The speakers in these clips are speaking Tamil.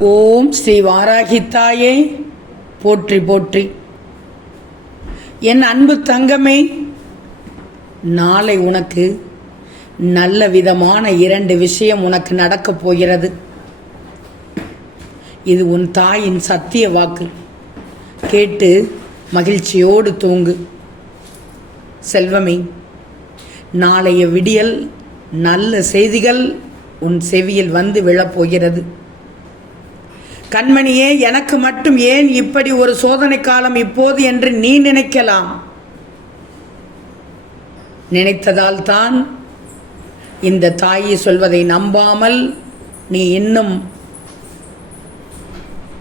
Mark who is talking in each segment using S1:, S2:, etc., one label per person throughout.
S1: ஓம் ஸ்ரீ வாராகித்தாயே. போற்றி போற்றி. என் அன்பு தங்கமே நாளை உனக்கு நல்ல விதமான இரண்டு விஷயம் உனக்கு நடக்கப் போகிறது. இது உன் தாயின் சத்திய வாக்கு. கேட்டு மகிழ்ச்சியோடு தூங்கு. செல்வமே நாளைய விடியல் நல்ல செய்திகள் உன் செவியில் வந்து விழப்போகிறது கண்மணியே எனக்கு மட்டும் ஏன் இப்படி ஒரு சோதனை காலம் இப்போது என்று நீ நினைக்கலாம்? நினைத்ததால் தான் இந்த தாயி சொல்வதை நம்பாமல் நீ இன்னும்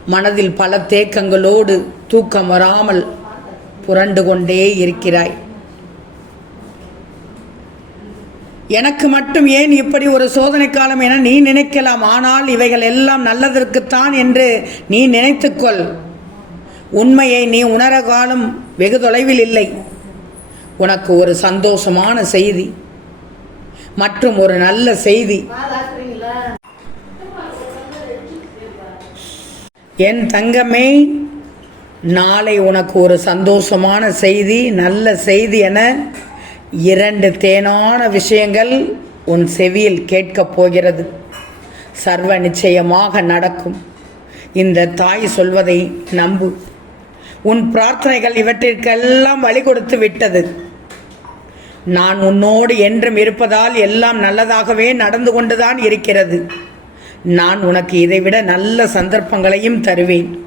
S1: மனதில் பல தேக்கங்களோடு தூக்கம் வராமல் புரண்டு கொண்டே இருக்கிறாய். எனக்கு மட்டும் ஏன் இப்படி ஒரு சோதனை காலம் என நீ நினைக்கலாம்? ஆனால் இவைகள் எல்லாம் நல்லதற்குத்தான் என்று நீ நினைத்துக்கொள். உண்மையை நீ உணர காலம் வெகு தொலைவில் இல்லை. உனக்கு ஒரு சந்தோஷமான செய்தி மற்றும் ஒரு நல்ல செய்தி. என் தங்கமே நாளை உனக்கு ஒரு சந்தோஷமான செய்தி நல்ல செய்தி என இரண்டு தேனான விஷயங்கள் உன் செவியில் கேட்கப் போகிறது. சர்வ நிச்சயமாக நடக்கும். இந்த தாய் சொல்வதை நம்பு. உன் பிரார்த்தனைகள் இவற்றிற்கெல்லாம் வழி கொடுத்து விட்டது. நான் உன்னோடு என்றும் இருப்பதால் எல்லாம் நல்லதாகவே நடந்து கொண்டுதான் இருக்கிறது. நான் உனக்கு இதைவிட நல்ல சந்தர்ப்பங்களையும் தருவேன்.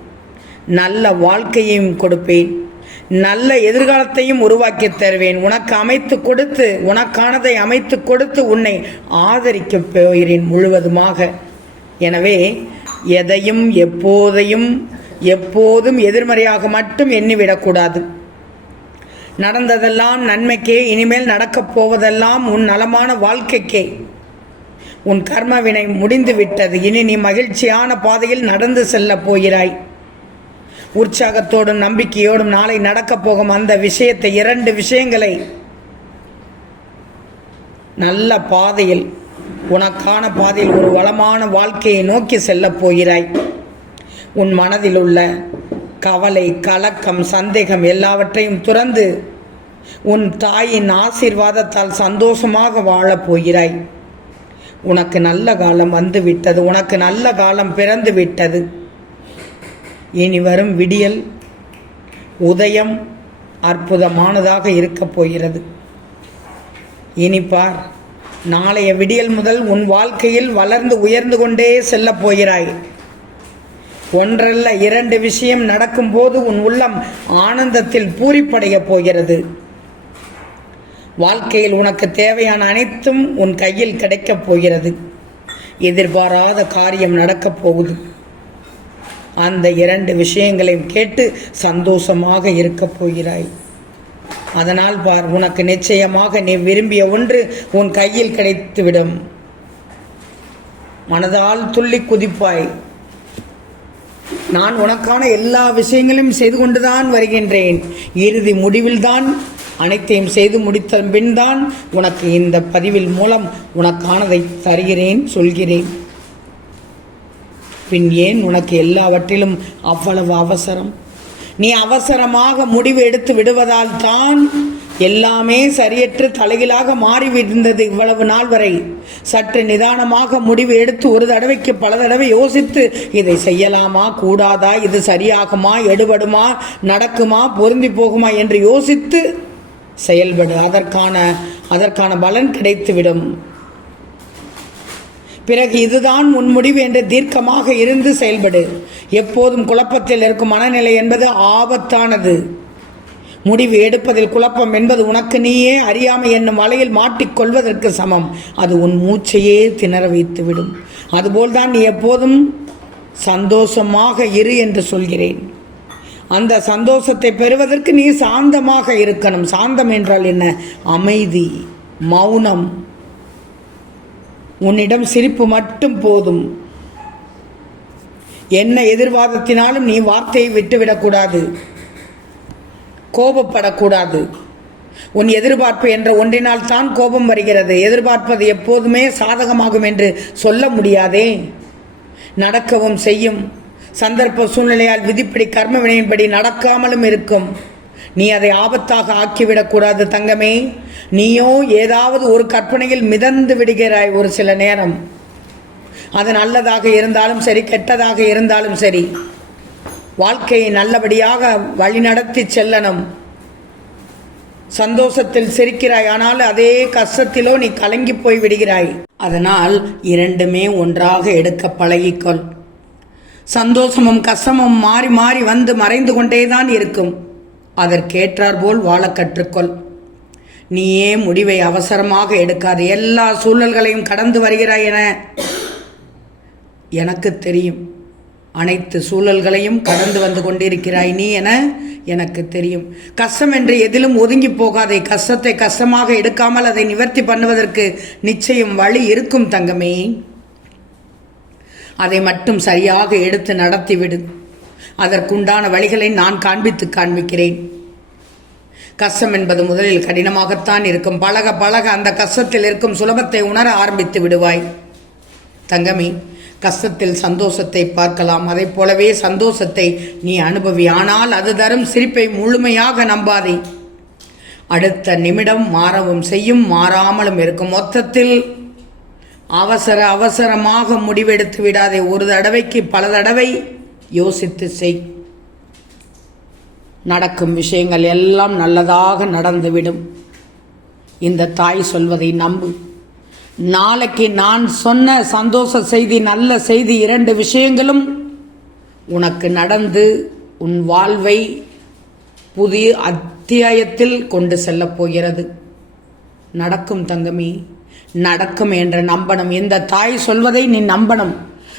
S1: நல்ல வாழ்க்கையையும் கொடுப்பேன். நல்ல எதிர்காலத்தையும் உருவாக்கி தருவேன். உனக்கு அமைத்து கொடுத்து உனக்கானதை அமைத்து கொடுத்து உன்னை ஆதரிக்க போகிறேன் முழுவதுமாக. எனவே எதையும் எப்போதையும் எப்போதும் எதிர்மறையாக மட்டும் எண்ணிவிடக்கூடாது. நடந்ததெல்லாம் நன்மைக்கே இனிமேல் நடக்கப் போவதெல்லாம் உன் நலமான வாழ்க்கைக்கே. உன் கர்மவினை முடிந்துவிட்டது. முடிந்து விட்டது இனி நீ மகிழ்ச்சியான பாதையில் நடந்து செல்லப் போகிறாய். உற்சாகத்தோடும் நம்பிக்கையோடும் நாளை நடக்கப் போகும் அந்த விஷயத்தை இரண்டு விஷயங்களை நல்ல பாதையில் உனக்கான பாதையில் ஒரு வளமான வாழ்க்கையை நோக்கி செல்லப் போகிறாய். உன் மனதில் உள்ள கவலை கலக்கம் சந்தேகம் எல்லாவற்றையும் துறந்து உன் தாயின் ஆசீர்வாதத்தால் சந்தோஷமாக வாழப் போகிறாய். உனக்கு நல்ல காலம் வந்து விட்டது உனக்கு நல்ல காலம் பிறந்து விட்டது இனி வரும் விடியல் உதயம் அற்புதமானதாக இருக்கப் போகிறது. இனி பார் நாளைய விடியல் முதல் உன் வாழ்க்கையில் வளர்ந்து உயர்ந்து கொண்டே செல்லப் போகிறாய். ஒன்றல்ல இரண்டு விஷயம் நடக்கும்போது உன் உள்ளம் ஆனந்தத்தில் பூரிப்படையப் போகிறது. வாழ்க்கையில் உனக்கு தேவையான அனைத்தும் உன் கையில் கிடைக்கப் போகிறது. எதிர்பாராத காரியம் நடக்கப் போகுது. அந்த இரண்டு விஷயங்களையும் கேட்டு சந்தோஷமாக இருக்கப் போகிறாய். அதனால் பார் உனக்கு நிச்சயமாக நீ விரும்பிய ஒன்று உன் கையில் கிடைத்துவிடும். மனதால் துள்ளி குதிப்பாய். நான் உனக்கான எல்லா விஷயங்களையும் செய்து கொண்டுதான் வருகின்றேன். இறுதி முடிவில்தான் அனைத்தையும் செய்து முடித்த பின் தான் உனக்கு இந்த பதிவில் மூலம் உனக்கானதை தருகிறேன் சொல்கிறேன். பின் ஏன் உனக்கு எல்லாவற்றிலும் அவ்வளவு அவசரம்? நீ அவசரமாக முடிவு எடுத்து விடுவதால் தான் எல்லாமே சரியற்று தலைகீழாக மாறிவிருந்தது இவ்வளவு நாள் வரை. சற்று நிதானமாக முடிவு எடுத்து ஒரு தடவைக்கு பல தடவை யோசித்து இதை செய்யலாமா கூடாதா இது சரியாகுமா எடுபடுமா நடக்குமா பொருந்தி போகுமா என்று யோசித்து செயல்படு. அதற்கான அதற்கான பலன் கிடைத்துவிடும். பிறகு இதுதான் உன் முடிவு என்று தீர்க்கமாக இருந்து செயல்படு. எப்போதும் குழப்பத்தில் இருக்கும் மனநிலை என்பது ஆபத்தானது. முடிவு எடுப்பதில் குழப்பம் என்பது உனக்கு நீயே அறியாமை என்னும் வலையில் மாட்டிக்கொள்வதற்கு சமம். அது உன் மூச்சையே திணற வைத்துவிடும். அதுபோல்தான் நீ எப்போதும் சந்தோஷமாக இரு என்று சொல்கிறேன். அந்த சந்தோஷத்தை பெறுவதற்கு நீ சாந்தமாக இருக்கணும். சாந்தம் என்றால் என்ன? அமைதி மௌனம். உன்னிடம் சிரிப்பு மட்டும் போதும். என்ன எதிர்வாதத்தினாலும் நீ வார்த்தையை விட்டுவிடக்கூடாது. கோபப்படக்கூடாது. உன் எதிர்பார்ப்பு என்ற ஒன்றினால் தான் கோபம் வருகிறது. எதிர்பார்ப்பது எப்போதுமே சாதகமாகும் என்று சொல்ல முடியாதே. நடக்கவும் செய்யும். சந்தர்ப்ப சூழ்நிலையால் விதிப்படி கர்ம வினையின்படி நடக்காமலும் இருக்கும். நீ அதை ஆபத்தாக ஆக்கிவிடக்கூடாது தங்கமே. நீயோ ஏதாவது ஒரு கற்பனையில் மிதந்து விடுகிறாய் ஒரு சில நேரம். அது நல்லதாக இருந்தாலும் சரி கெட்டதாக இருந்தாலும் சரி. வாழ்க்கையை நல்லபடியாக வழிநடத்தி செல்லணும். சந்தோஷத்தில் சிரிக்கிறாய் ஆனால் அதே கஷ்டத்திலோ நீ கலங்கி போய் விடுகிறாய். அதனால் இரண்டுமே ஒன்றாக எடுக்க பழகிக்கொள். சந்தோஷமும் கஷ்டமும் மாறி மாறி வந்து மறைந்து கொண்டேதான் இருக்கும். அதற்கேற்றாற்போல் வாழ கற்றுக்கொள். நீயே முடிவை அவசரமாக எடுக்காது. எல்லா சூழல்களையும் கடந்து வருகிறாய் என எனக்கு தெரியும். அனைத்து சூழல்களையும் கடந்து வந்து கொண்டிருக்கிறாய் நீ என எனக்கு தெரியும். கஷ்டம் என்று எதிலும் ஒதுங்கி போகாதே. கஷ்டத்தை கஷ்டமாக எடுக்காமல் அதை நிவர்த்தி பண்ணுவதற்கு நிச்சயம் வழி இருக்கும் தங்கமே. அதை மட்டும் சரியாக எடுத்து நடத்திவிடு. அதற்குண்டான வழிகளை நான் காண்பித்து காண்பிக்கிறேன். கஷ்டம் என்பது முதலில் கடினமாகத்தான் இருக்கும். பழக பழக அந்த கஷ்டத்தில் இருக்கும் சுலபத்தை உணர ஆரம்பித்து விடுவாய். தங்கமி கஷ்டத்தில் சந்தோஷத்தை பார்க்கலாம். அதை போலவே சந்தோஷத்தை நீ அனுபவி. ஆனால் அது தரும் சிரிப்பை முழுமையாக நம்பாதே. அடுத்த நிமிடம் மாறவும் செய்யும் மாறாமலும் இருக்கும். மொத்தத்தில் அவசர அவசரமாக முடிவெடுத்து விடாதே. ஒரு தடவைக்கு பல தடவை யோசித்து செய். நடக்கும் விஷயங்கள் எல்லாம் நல்லதாக நடந்துவிடும். இந்த தாய் சொல்வதை நம்பு. நாளைக்கு நான் சொன்ன சந்தோஷ செய்தி நல்ல செய்தி இரண்டு விஷயங்களும் உனக்கு நடந்து உன் வாழ்வை புதிய அத்தியாயத்தில் கொண்டு செல்லப் போகிறது. நடக்கும் தங்கமி நடக்கும் என்ற நம்பனம். இந்த தாய் சொல்வதை நீ நம்பணும்.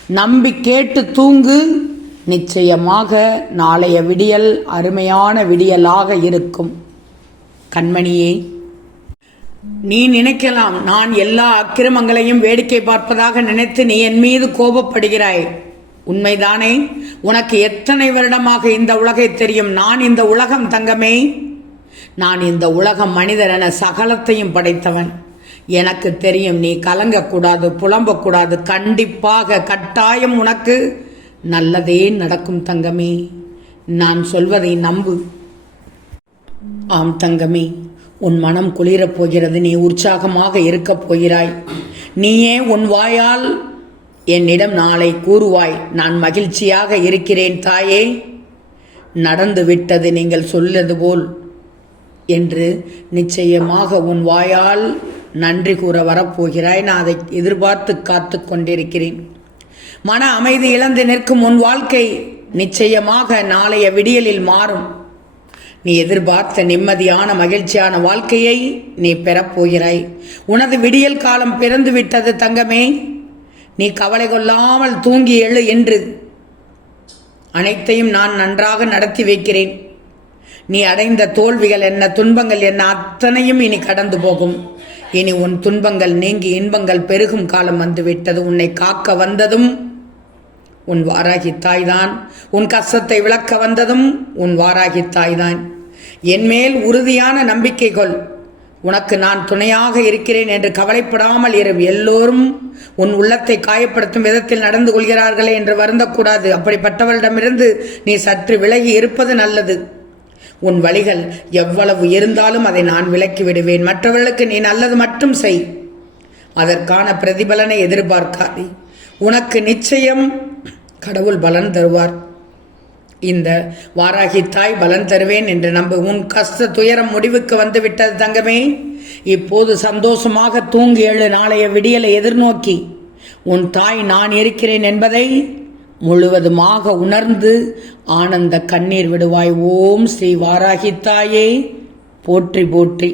S1: நம்பி கேட்டு தூங்கு. நிச்சயமாக நாளைய விடியல் அருமையான விடியலாக இருக்கும். கண்மணியே நீ நினைக்கலாம் நான் எல்லா அக்கிரமங்களையும் வேடிக்கை பார்ப்பதாக நினைத்து நீ என் மீது கோபப்படுகிறாய். உண்மைதானே? உனக்கு எத்தனை வருடமாக இந்த உலகை தெரியும்? நான் இந்த உலகம் தங்கமே. நான் இந்த உலகம் மனிதர் என சகலத்தையும் படைத்தவன். எனக்கு தெரியும் நீ கலங்கக்கூடாது புலம்பக்கூடாது. கண்டிப்பாக கட்டாயம் உனக்கு நல்லதே நடக்கும் தங்கமே. நான் சொல்வதை நம்பு. ஆம் தங்கமே உன் மனம் குளிரப் போகிறது நீ உற்சாகமாக இருக்கப் போகிறாய். நீயே உன் வாயால் என்னிடம் நாளை கூறுவாய். நான் மகிழ்ச்சியாக இருக்கிறேன் தாயே. நடந்து விட்டது நீங்கள் சொல்லது போல் என்று நிச்சயமாக உன் வாயால் நன்றி கூற வரப்போகிறாய் நான் அதை எதிர்பார்த்து காத்து கொண்டிருக்கிறேன். மன அமைதி இழந்து நிற்கும் உன் வாழ்க்கை நிச்சயமாக நாளைய விடியலில் மாறும். நீ எதிர்பார்த்த நிம்மதியான மகிழ்ச்சியான வாழ்க்கையை நீ பெறப்போகிறாய். உனது விடியல் காலம் பிறந்து விட்டது தங்கமே. நீ கவலை கொள்ளாமல் தூங்கி எழு என்று அனைத்தையும் நான் நன்றாக நடத்தி வைக்கிறேன். நீ அடைந்த தோல்விகள் என்ன துன்பங்கள் என்ன அத்தனையும் இனி கடந்து போகும். இனி உன் துன்பங்கள் நீங்கி இன்பங்கள் பெருகும் காலம் வந்துவிட்டது. உன்னை காக்க வந்ததும் உன் வாராகி தாய்தான். உன் கஷ்டத்தை விளக்க வந்ததும் உன் வாராகி தாய்தான். என்மேல் உறுதியான நம்பிக்கை கொள். உனக்கு நான் துணையாக இருக்கிறேன் என்று கவலைப்படாமல் இரு எல்லோரும் உன் உள்ளத்தை காயப்படுத்தும் விதத்தில் நடந்து கொள்கிறார்களே என்று வருந்தக்கூடாது. அப்படிப்பட்டவரிடமிருந்து நீ சற்று விலகி இருப்பது நல்லது. உன் வழிகள் எவ்வளவு இருந்தாலும் அதை நான் விலக்கி விடுவேன். மற்றவர்களுக்கு நீ நல்லது மட்டும் செய். அதற்கான பிரதிபலனை எதிர்பார்க்காதே. உனக்கு நிச்சயம் கடவுள் பலன் தருவார். இந்த வாராகி தாய் பலன் தருவேன் என்று நம்பு உன் கஷ்ட துயரம் முடிவுக்கு வந்து விட்டது தங்கமே. இப்போது சந்தோஷமாக தூங்கி எழு நாளைய விடியலை எதிர்நோக்கி உன் தாய் நான் இருக்கிறேன் என்பதை முழுவதுமாக உணர்ந்து ஆனந்த கண்ணீர் விடுவாய். ஓம் ஸ்ரீ வாராகி தாயே. போற்றி போற்றி.